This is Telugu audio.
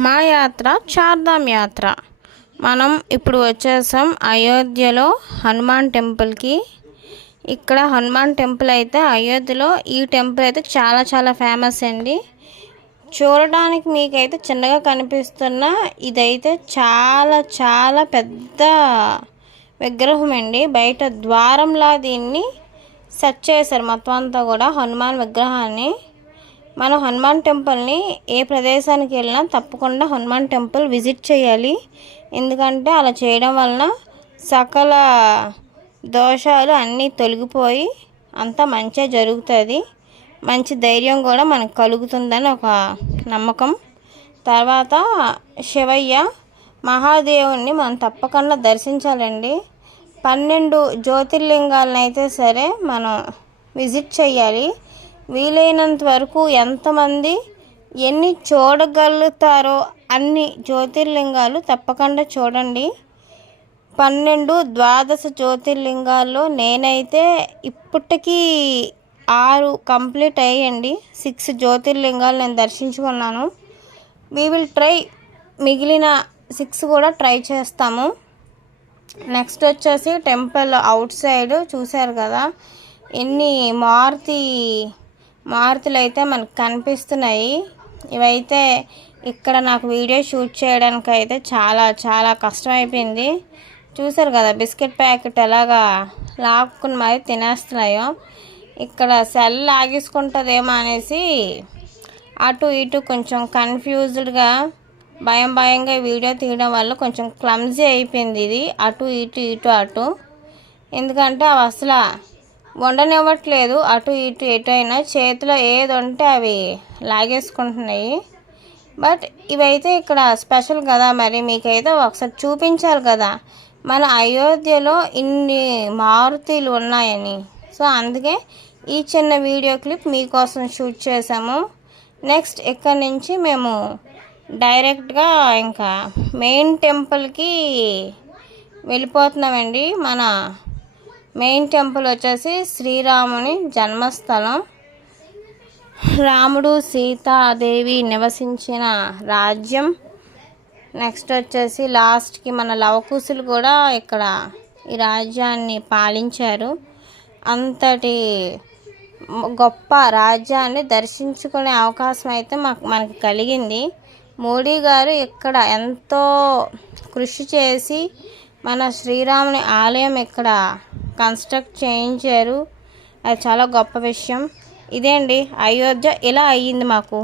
మా యాత్ర చార్ధామ్ యాత్ర. మనం ఇప్పుడు వచ్చేసాం అయోధ్యలో హనుమాన్ టెంపుల్కి. ఇక్కడ హనుమాన్ టెంపుల్ అయితే అయోధ్యలో ఈ టెంపుల్ అయితే చాలా చాలా ఫేమస్ అండి. చూడడానికి మీకైతే చిన్నగా కనిపిస్తున్న ఇదైతే చాలా చాలా పెద్ద విగ్రహం అండి. బయట ద్వారంలా దీన్ని సెట్ చేశారు మొత్తం అంతా కూడా హనుమాన్ విగ్రహాన్ని. మనం హనుమాన్ టెంపుల్ని ఏ ప్రదేశానికి వెళ్ళినా తప్పకుండా హనుమాన్ టెంపుల్ విజిట్ చేయాలి. ఎందుకంటే అలా చేయడం వలన సకల దోషాలు అన్నీ తొలగిపోయి అంతా మంచిగా జరుగుతుంది. మంచి ధైర్యం కూడా మనకు కలుగుతుందని ఒక నమ్మకం. తర్వాత శివయ్య మహాదేవుణ్ణి మనం తప్పకుండా దర్శించాలండి. 12 జ్యోతిర్లింగాలను అయితే సరే మనం విజిట్ చేయాలి. వీలైనంత వరకు ఎంతమంది ఎన్ని చూడగలుగుతారో అన్ని జ్యోతిర్లింగాలు తప్పకుండా చూడండి. 12 జ్యోతిర్లింగాల్లో నేనైతే ఇప్పటికీ 6 కంప్లీట్ అయ్యండి. 6 జ్యోతిర్లింగాలు నేను దర్శించుకున్నాను. వీ విల్ ట్రై మిగిలిన 6 కూడా ట్రై చేస్తాము. నెక్స్ట్ వచ్చేసి టెంపుల్ అవుట్ సైడ్ చూశారు కదా ఎన్ని మారుతులు అయితే మనకు కనిపిస్తున్నాయి. ఇవైతే ఇక్కడ నాకు వీడియో షూట్ చేయడానికి అయితే చాలా చాలా కష్టమైపోయింది. చూసారు కదా బిస్కెట్ ప్యాకెట్ ఎలాగా లాక్కుని మరి తినేస్తున్నాయో. ఇక్కడ సెల్ లాగేసుకుంటుందేమో అనేసి అటు ఇటు కొంచెం కన్ఫ్యూజ్డ్గా భయంగా వీడియో తీయడం వల్ల కొంచెం క్లమ్జీ అయిపోయింది ఇది. అటు ఇటు ఎందుకంటే అవి అసలు వండనివ్వట్లేదు. అటు ఇటు అయినా చేతిలో ఏది ఉంటే అవి లాగేసుకుంటున్నాయి. బట్ ఇవైతే ఇక్కడ స్పెషల్ కదా, మరి మీకైతే ఒకసారి చూపించాలి కదా మన అయోధ్యలో ఇన్ని మారుతీలు ఉన్నాయని. సో అందుకే ఈ చిన్న వీడియో క్లిప్ మీకోసం షూట్ చేసాము. నెక్స్ట్ ఇక్కడ నుంచి మేము డైరెక్ట్గా ఇంకా మెయిన్ టెంపుల్కి వెళ్ళిపోతున్నామండి. మన మెయిన్ టెంపుల్ వచ్చేసి శ్రీరాముని జన్మస్థలం. రాముడు సీతాదేవి నివసించిన రాజ్యం. నెక్స్ట్ వచ్చేసి లాస్ట్కి మన లవకుశులు కూడా ఇక్కడ ఈ రాజ్యాన్ని పాలించారు. అంతటి గొప్ప రాజ్యాన్ని దర్శించుకునే అవకాశం అయితే మనకి కలిగింది. మోడీ గారు ఇక్కడ ఎంతో కృషి చేసి మన శ్రీరాముని ఆలయం ఇక్కడ కన్స్ట్రక్ట్ చేయించారు. అది చాలా గొప్ప విషయం. ఇదే అండి అయోధ్య ఇలా అయ్యింది మాకు.